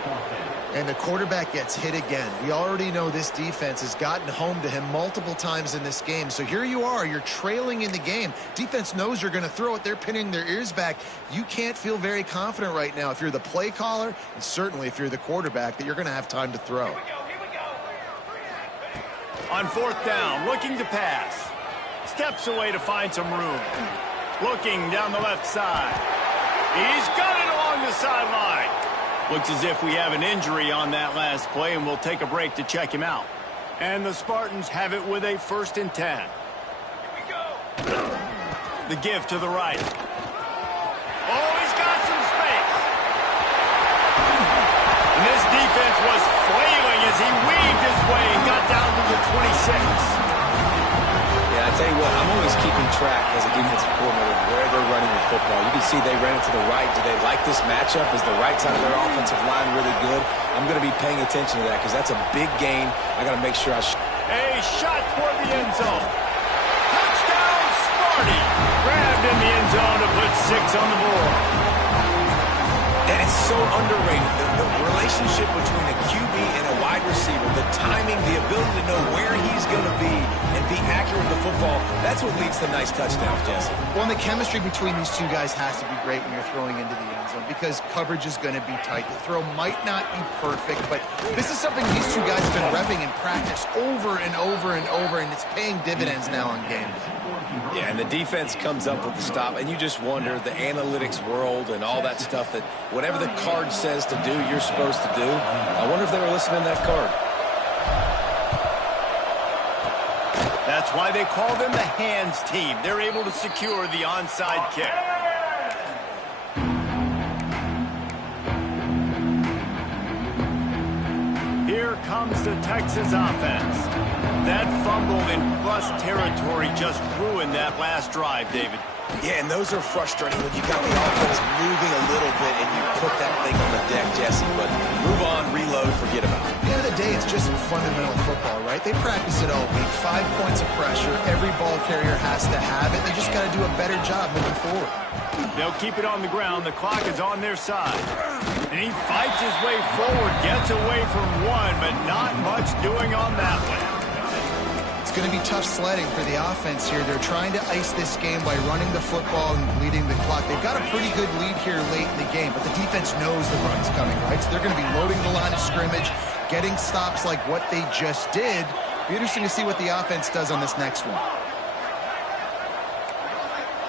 And the quarterback gets hit again. We already know this defense has gotten home to him multiple times in this game. So here you are. You're trailing in the game. Defense knows you're going to throw it. They're pinning their ears back. You can't feel very confident right now if you're the play caller, and certainly if you're the quarterback, that you're going to have time to throw. Here we go. On fourth down, looking to pass. Steps away to find some room. Looking down the left side. He's got it along the sideline. Looks as if we have an injury on that last play, and we'll take a break to check him out. And the Spartans have it with a 1st and 10. Here we go. The give to the right. Oh, he's got some space. And this defense was flailing as he weaved his way and got down to the 26. Yeah, I tell you what, I'm always keeping track as a defensive coordinator of where they're running the football. You can see they ran it to the right. Do they like this matchup? Is the right side of their offensive line really good? I'm going to be paying attention to that because that's a big gain. I got to make sure I... A shot toward the end zone. Touchdown, Sparty. Grabbed in the end zone to put 6 on the board. And it's so underrated. The relationship between a QB and a wide receiver, the timing, the ability to know where he's going to be and be accurate with the football, that's what leads to nice touchdowns, Jesse. Well, and the chemistry between these two guys has to be great when you're throwing into the end zone because coverage is going to be tight. The throw might not be perfect, but this is something these two guys have been repping in practice over and over and over, and it's paying dividends now on game day. Yeah, and the defense comes up with the stop, and you just wonder, the analytics world and all that stuff, that whatever the card says to do, you're supposed to do. I wonder if they were listening to that card. That's why they call them the hands team. They're able to secure the onside kick. Here comes the Texas offense. That fumble in plus territory just ruined that last drive, David. Yeah, and those are frustrating when you got the offense moving a little bit and you put that thing on the deck, Jesse. But move on, reload, forget about it. At the end of the day, it's just fundamental football, right? They practice it all week. 5 points of pressure. Every ball carrier has to have it. They just got to do a better job moving forward. They'll keep it on the ground. The clock is on their side. And he fights his way forward, gets away from one, but not much doing on that one. It's going to be tough sledding for the offense here. They're trying to ice this game by running the football and bleeding the clock. They've got a pretty good lead here late in the game, but the defense knows the run's coming, right? So they're going to be loading the line of scrimmage, getting stops like what they just did. Be interesting to see what the offense does on this next one.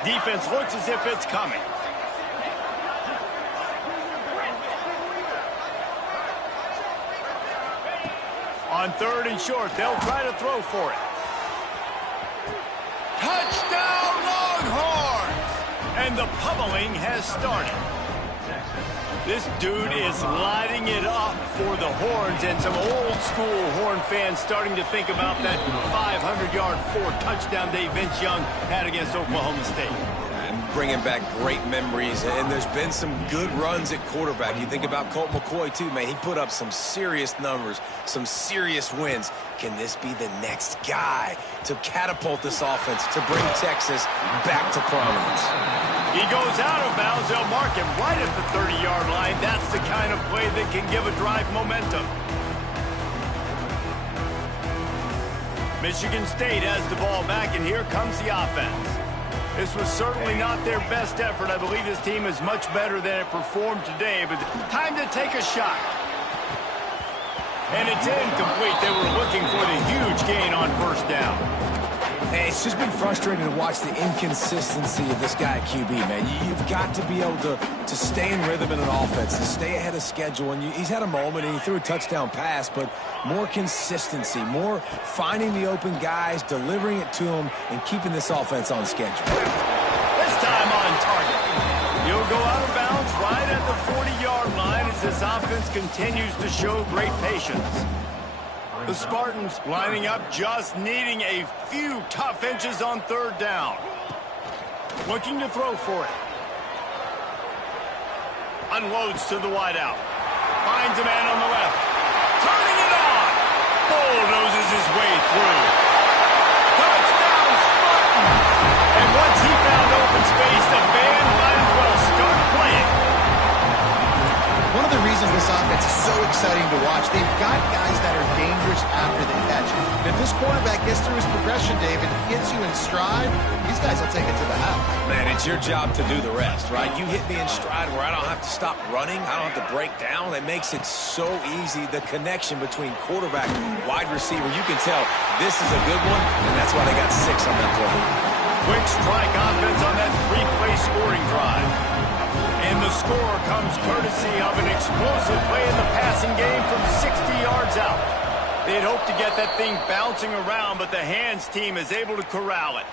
Defense looks as if it's coming. On 3rd and short, they'll try to throw for it. Touchdown, Longhorns! And the pummeling has started. This dude is lighting it up for the Horns, and some old-school Horn fans starting to think about that 500-yard, 4-touchdown day Vince Young had against Oklahoma State. Bringing back great memories, and there's been some good runs at quarterback. You think about Colt McCoy, too, man. He put up some serious numbers, some serious wins. Can this be the next guy to catapult this offense, to bring Texas back to prominence? He goes out of bounds. They'll mark him right at the 30-yard line. That's the kind of play that can give a drive momentum. Michigan State has the ball back, and here comes the offense. This was certainly not their best effort. I believe this team is much better than it performed today, but time to take a shot. And it's incomplete. They were looking for the huge gain on 1st down. Hey, it's just been frustrating to watch the inconsistency of this guy at QB, man. You've got to be able to stay in rhythm in an offense, to stay ahead of schedule. And he's had a moment, and he threw a touchdown pass, but more consistency, more finding the open guys, delivering it to them, and keeping this offense on schedule. This time on target. He'll go out of bounds right at the 40-yard line as this offense continues to show great patience. The Spartans lining up, just needing a few tough inches on 3rd down. Looking to throw for it. Unloads to the wideout. Finds a man on the left. Turning it on. Bulldozes his way through. Touchdown, Spartans! And once he found open space, the band might as well start playing. One of the reasons this offense is so exciting to watch, they've got guys that are dangerous after the catch. And if this quarterback gets through his progression, David, gets you in stride, these guys will take it to the house. Man, it's your job to do the rest, right? You hit me in stride where I don't have to stop running. I don't have to break down. It makes it so easy. The connection between quarterback and wide receiver, you can tell this is a good one, and that's why they got 6 on that play. Quick strike offense on that 3-play scoring drive. And the score comes courtesy of an explosive play in the passing game from 60 yards out. They'd hoped to get that thing bouncing around, but the hands team is able to corral it.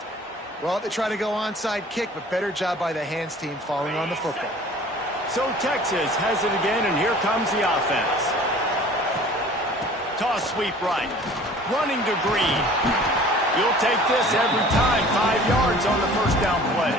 Well, they try to go onside kick, but better job by the hands team falling on the football. So Texas has it again, and here comes the offense. Toss sweep right. Running to Green. You'll take this every time. 5 yards on the 1st down play.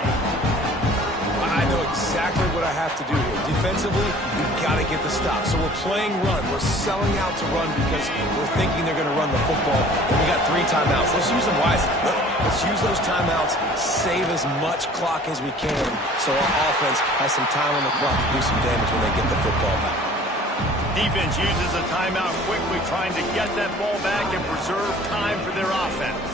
I know exactly what I have to do here. Defensively, we've got to get the stop. So we're playing run. We're selling out to run because we're thinking they're going to run the football. And we got 3 timeouts. Let's use them wisely. Let's use those timeouts, save as much clock as we can so our offense has some time on the clock to do some damage when they get the football back. Defense uses a timeout quickly, trying to get that ball back and preserve time for their offense.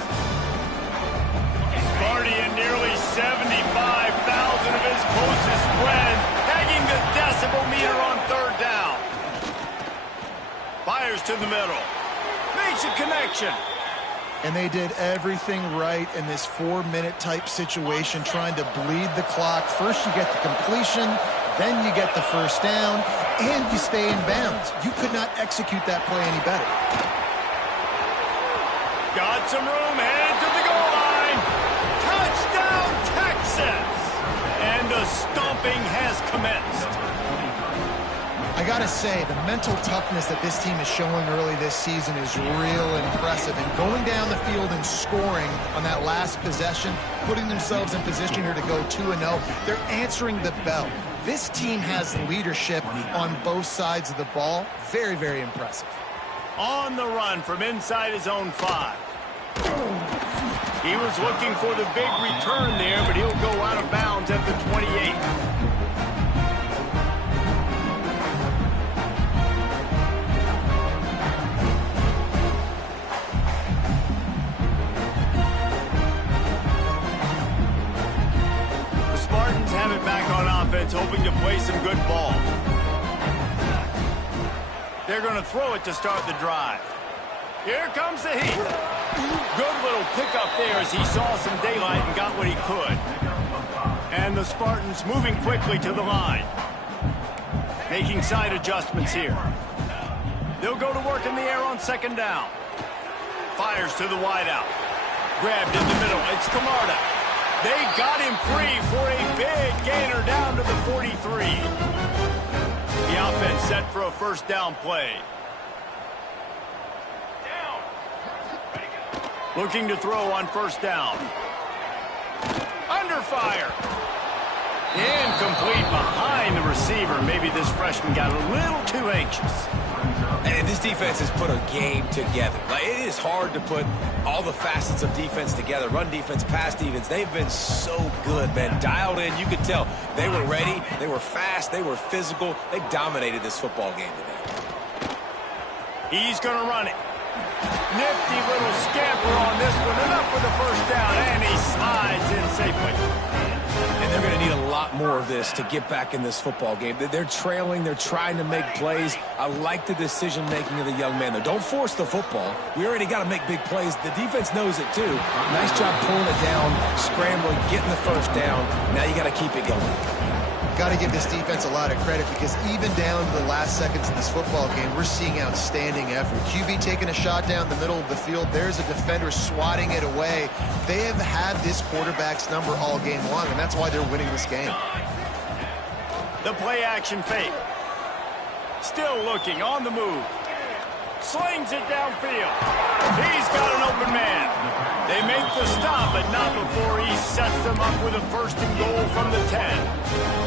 Sparty and nearly 75,000 of his closest friends pegging the decibel meter on 3rd down. Fires to the middle. Makes a connection. And they did everything right in this 4-minute type situation, trying to bleed the clock. First you get the completion, then you get the 1st down, and you stay in bounds. You could not execute that play any better. Got some room, headed to the goal line. Touchdown, Texas! And the stomping has commenced. I gotta say, the mental toughness that this team is showing early this season is real impressive. And going down the field and scoring on that last possession, putting themselves in position here to go 2-0, they're answering the bell. This team has leadership on both sides of the ball. Very, very impressive. On the run from inside his own 5. He was looking for the big return there, but he'll go out of bounds at the 28. have it back on offense, hoping to play some good ball. They're going to throw it to start the drive. Here comes the heat. Good little pickup there as he saw some daylight and got what he could. And the Spartans moving quickly to the line. Making side adjustments here. They'll go to work in the air on second down. Fires to the wideout. Grabbed in the middle. It's Camarda. They got him free for a big gainer down to the 43. The offense set for a first down play. Looking to throw on first down. Under fire. Incomplete behind the receiver. Maybe this freshman got a little too anxious. And this defense has put a game together. Like, it is hard to put all the facets of defense together. Run defense, pass defense. They've been so good, man. Dialed in. You could tell they were ready. They were fast. They were physical. They dominated this football game today. He's going to run it. Nifty little scamper on this one. Enough for the first down. And he slides in safely. And they're going to need a lot more of this to get back in this football game. They're trailing. They're trying to make plays. I like the decision-making of the young man, though. Don't force the football. We already got to make big plays. The defense knows it, too. Nice job pulling it down, scrambling, getting the first down. Now you got to keep it going. Got to give this defense a lot of credit because even down to the last seconds in this football game, we're seeing outstanding effort. QB taking a shot down the middle of the field. There's a defender swatting it away. They have had this quarterback's number all game long, and that's why they're winning this game. The play action fake. Still looking on the move. Slings it downfield. He's got an open man. They make the stop, but not before he sets them up with a first and goal from the 10.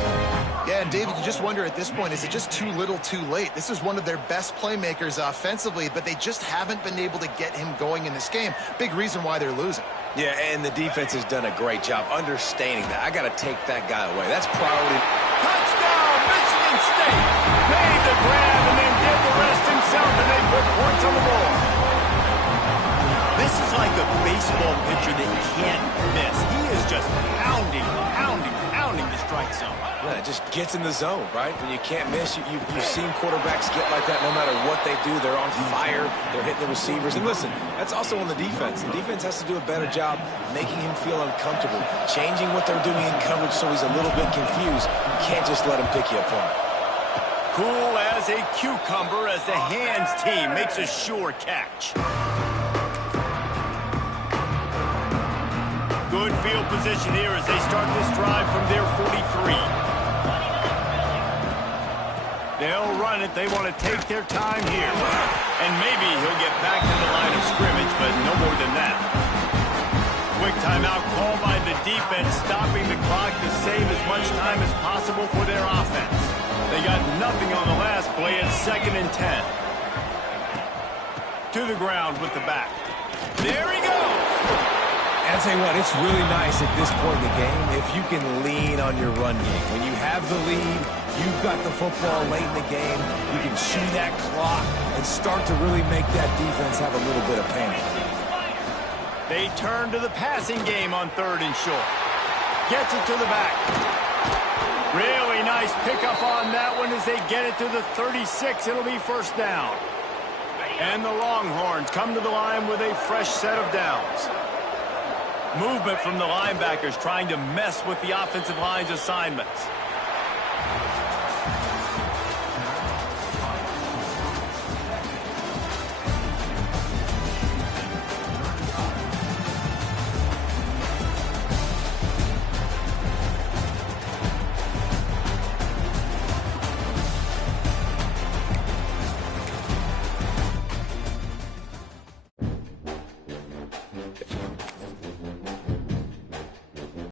Yeah, and David, you just wonder at this point, is it just too little too late? This is one of their best playmakers offensively, but they just haven't been able to get him going in this game. Big reason why they're losing. Yeah, and the defense has done a great job understanding that. I got to take that guy away. That's priority. Touchdown, Michigan State. Made the grab and then did the rest himself, and they put points on the board. This is like a baseball pitcher that you can't miss. He is just pounding the strike zone. Yeah, it just gets in the zone, right? When you can't miss, you've seen quarterbacks get like that no matter what they do. They're on fire. They're hitting the receivers. And listen, that's also on the defense. The defense has to do a better job making him feel uncomfortable, changing what they're doing in coverage so he's a little bit confused. You can't just let him pick you apart. Cool as a cucumber as the hands team makes a sure catch. Good field position here as they start this drive from their 43. They'll run it. They want to take their time here. And maybe he'll get back to the line of scrimmage, but no more than that. Quick timeout called by the defense, stopping the clock to save as much time as possible for their offense. They got nothing on the last play at 2nd and 10. To the ground with the back. There he goes. And I'll tell you what, it's really nice at this point in the game if you can lean on your run game. When you have the lead, you've got the football late in the game, you can chew that clock and start to really make that defense have a little bit of panic. They turn to the passing game on 3rd and short. Gets it to the back. Really nice pickup on that one as they get it to the 36. It'll be first down. And the Longhorns come to the line with a fresh set of downs. Movement from the linebackers trying to mess with the offensive line's assignments.